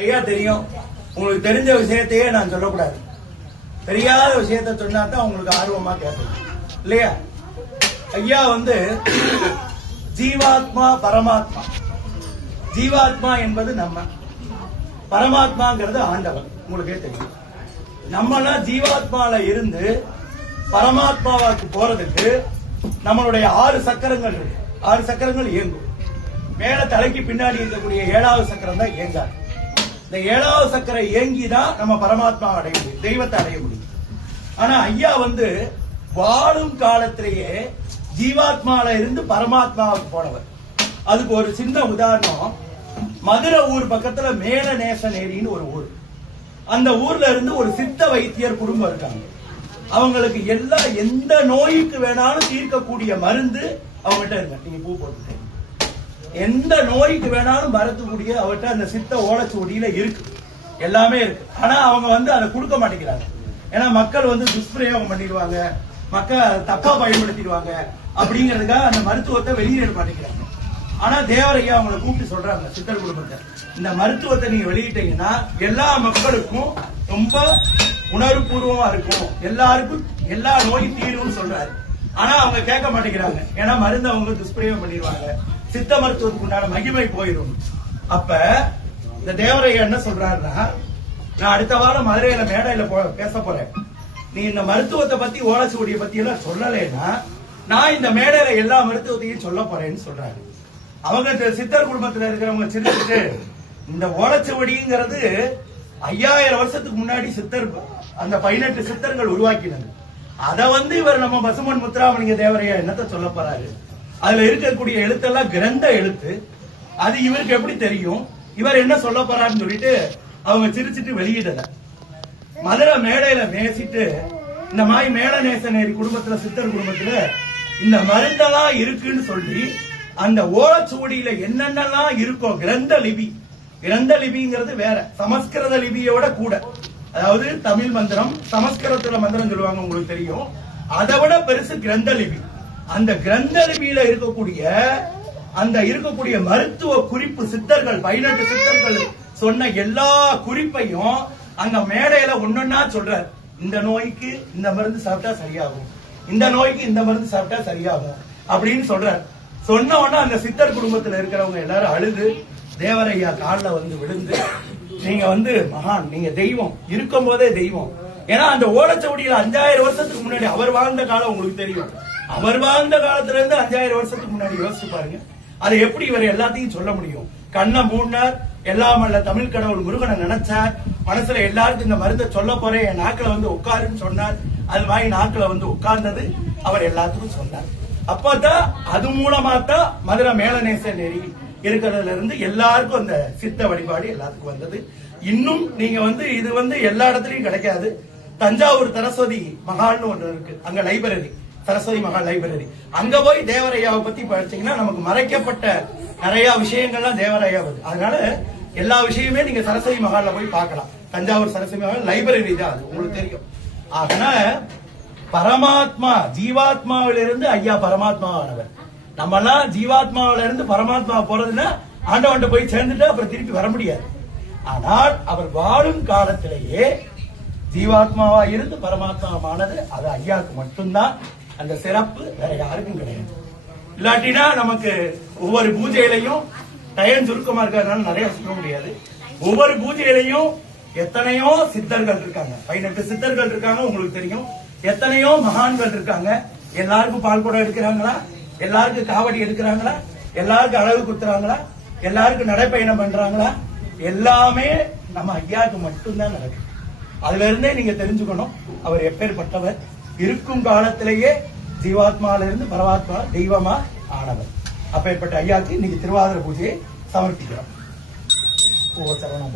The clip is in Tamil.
ஐயா தெரியும். உங்களுக்கு தெரிஞ்ச விஷயத்தையே நான் சொல்லக்கூடாது. தெரியாத விஷயத்த சொன்னா தான் உங்களுக்கு ஆர்வமா கேட்பேன் இல்லையா? ஐயா ஜீவாத்மா பரமாத்மா. ஜீவாத்மா என்பது நம்ம, பரமாத்மாங்கிறது ஆண்டவன். உங்களுக்கே தெரியும். நம்மளாம் ஜீவாத்மால இருந்து பரமாத்மாவுக்கு போறதுக்கு நம்மளுடைய 6 சக்கரங்கள் இருக்கு. 6 சக்கரங்கள் இயங்கும். மேல தலைக்கு பின்னாடி இருக்கக்கூடிய 7வது சக்கரம் தான் இயங்காது. இந்த 7வது சக்கரம் இயங்கிதான் நம்ம பரமாத்மா அடைய முடியும், தெய்வத்தை அடைய முடியும். ஆனா ஐயா வாழும் காலத்திலேயே ஜீவாத்மால இருந்து பரமாத்மாவுக்கு போனவர். அதுக்கு ஒரு சின்ன உதாரணம், மதுரை ஊர் பக்கத்துல மேலநேசநேரின்னு ஒரு ஊர். அந்த ஊர்ல இருந்து ஒரு சித்த வைத்தியர் குடும்பம் இருக்காங்க. அவங்களுக்கு எந்த நோய்க்கு வேணாலும் தீர்க்கக்கூடிய மருந்து அவங்ககிட்ட இருங்க. நீங்க பூ போட்டு எந்த நோய்க்கு வேணாலும் மறக்கக்கூடிய அவர்கிட்ட அந்த சித்த ஓலைச்சுவடியில இருக்கு, எல்லாமே இருக்கு. ஆனா அவங்க அதை கொடுக்க மாட்டேங்கிறாங்க. ஏன்னா மக்கள் துஷ்பிரயோகம் பண்ணிடுவாங்க, மக்கள் தப்பா பயன்படுத்திடுவாங்க அப்படிங்கிறதுக்காக அந்த மருத்துவத்தை வெளியிட மாட்டேங்கிறாங்க. ஆனா தேவரையா அவங்களை கூப்பிட்டு சொல்றாங்க, சித்தர் குடும்பத்தை, இந்த மருத்துவத்தை நீங்க வெளியிட்டீங்கன்னா எல்லா மக்களுக்கும் ரொம்ப உணர்வுபூர்வமா இருக்கும், எல்லாருக்கும் எல்லா நோயும் தீரும்னு சொல்றாரு. ஆனா அவங்க கேட்க மாட்டேங்கிறாங்க. ஏன்னா மருந்து அவங்க துஷ்பிரயோகம் பண்ணிடுவாங்க, சித்த மருத்துவத்துக்கு உண்டான மகிமை போயிடும். அப்ப இந்த தேவரையா என்ன சொல்றாருன்னா, நான் அடுத்த வாரம் மதுரையில மேடையில பேச போறேன். நீ இந்த மருத்துவத்தை பத்தி ஓலைச்சுவடியை பத்தி எல்லாம் சொல்லலைன்னா நான் இந்த மேடையில எல்லா மருத்துவத்தையும் சொல்ல போறேன்னு சொல்றாரு. அவங்க சித்தர் குடும்பத்துல இருக்கிறவங்க சிரிச்சுட்டு, இந்த ஓலைச்சுவடிங்கிறது 5000 வருஷத்துக்கு முன்னாடி சித்தர் அந்த 18 சித்தர்கள் உருவாக்கினது. அதை இவர் நம்ம பசுமன் முத்துராமலிங்க தேவரையா என்னத்த சொல்ல போறாரு? அதுல இருக்கக்கூடிய எழுத்தெல்லாம் கிரந்த எழுத்து, அது இவருக்கு எப்படி தெரியும்? இவர் என்ன சொல்ல போறாருன்னு சொல்லிட்டு அவங்க சிரிச்சுட்டு வெளியிடல. மதுரை மேடையில பேசிட்டு, இந்த மாதிரி மேலநேசநேரி குடும்பத்துல சித்தர் குடும்பத்துல இந்த மருந்தெல்லாம் இருக்குன்னு சொல்லி அந்த ஓலைச்சுவடியில என்னென்னலாம் இருக்கோ கிரந்த லிபி, கிரந்த லிபிங்கிறது வேற, சமஸ்கிருத லிபியோட கூட, அதாவது தமிழ் மந்திரம் சமஸ்கிருதத்துல மந்திரம் சொல்லுவாங்க, உங்களுக்கு தெரியும். அதை விட பெருசு கிரந்த லிபி. அந்த கிரந்த லிபியில இருக்கக்கூடிய மருத்துவ குறிப்பு சித்தர்கள் 18 சித்தர்கள் சொன்ன எல்லா குறிப்பையும் அங்க மேடையில ஒன்னொன்னா சொல்றாரு. இந்த நோய்க்கு இந்த மருந்து சாப்பிட்டா சரியாகும், இந்த நோய்க்கு இந்த மருந்து சாப்பிட்டா சரியாகும் அப்படின்னு சொல்றாரு. சொன்ன உடனே அந்த சித்தர் குடும்பத்துல இருக்கிறவங்க எல்லாரும் அழுது தேவரையா காலில் விழுந்து, நீங்க மகான், நீங்க தெய்வம், இருக்கும் போதே தெய்வம். ஏன்னா அந்த ஓலைச்சுவடியில 5000 வருஷத்துக்கு முன்னாடி அவர் வாழ்ந்த காலம் உங்களுக்கு தெரியும். அவர் வாழ்ந்த காலத்துல இருந்து 5000 வருஷத்துக்கு முன்னாடி யோசிச்சு பாருங்க. அதை எப்படி இவர் எல்லாத்தையும் சொல்ல முடியும்? கண்ணை மூடினார், எல்லாம் அல்ல தமிழ் கடவுள் முருகனை நினைச்சார், மனசுல எல்லாருக்கும் இந்த மருந்தை சொல்ல போறேன், என் நாக்கில உட்காருன்னு சொன்னார். அது மாதிரி நாக்கில உட்கார்ந்தது, அவர் எல்லாத்துக்கும் சொன்னார். அப்பதான் அது மூலமா தான் மதுரை மேலநேசநேரி இருக்கிறதுல இருந்து எல்லாருக்கும் அந்த சித்த வழிபாடு எல்லாத்துக்கும் வந்தது. இன்னும் நீங்க இது எல்லா இடத்துலயும் கிடைக்காது. தஞ்சாவூர் சரஸ்வதி மகால்னு ஒன்று இருக்கு, அங்க லைப்ரரி, சரஸ்வதி மகால் லைப்ரரி. அங்க போய் தேவரையாவை பத்தி படிச்சீங்கன்னா நமக்கு மறைக்கப்பட்ட நிறைய விஷயங்கள்லாம் தேவரையா வருது. அதனால எல்லா விஷயமே நீங்க சரஸ்வதி மகால்ல போய் பார்க்கலாம். தஞ்சாவூர் சரஸ்வதி மகால் லைப்ரரி தான், அது உங்களுக்கு தெரியும். அதனால பரமாத்மா ஜீவாத்மாவிலிருந்து ஐயா பரமாத்மாவானவர். நம்ம எல்லாம் ஜீவாத்மாவில இருந்து பரமாத்மா போறதுன்னா ஆண்டவன்ட்ட போய் சேர்ந்துட்டு அப்புறம் திருப்பி வர முடியாது. ஆனால் அவர் வாழும் காலத்திலேயே ஜீவாத்மாவா இருந்து பரமாத்மாவானது அது ஐயாவுக்கு மட்டும்தான். அந்த சிறப்பு வேற யாருக்கும் கிடையாது. இல்லாட்டினா நமக்கு ஒவ்வொரு பூஜையிலையும் டயம் சுருக்கமா இருக்கிறதுனால நிறைய சொல்ல முடியாது. ஒவ்வொரு பூஜையிலையும் எத்தனையோ சித்தர்கள் இருக்காங்க, 18 சித்தர்கள் இருக்காங்க, உங்களுக்கு தெரியும். எத்தனையோ மகான்கள் இருக்காங்க. எல்லாருக்கும் பால் குடம் எடுக்கிறாங்களா? எல்லாருக்கும் காவடி எடுக்கிறாங்களா? எல்லாருக்கும் அழகு குத்துறாங்களா? எல்லாருக்கும் நடைப்பயணம் பண்றாங்களா? எல்லாமே நம்ம ஐயாவுக்கு மட்டும்தான் நடக்குது. அதுல இருந்தே நீங்க தெரிஞ்சுக்கணும் அவர் எப்பேற்பட்டவர். இருக்கும் காலத்திலேயே ஜீவாத்மால இருந்து பரமாத்மா தெய்வமா ஆனவர். அப்பேற்பட்ட ஐயாவுக்கு இன்னைக்கு திருவாதிரை பூஜையை சமர்ப்பிக்கிறோம். ஓ சரவணா.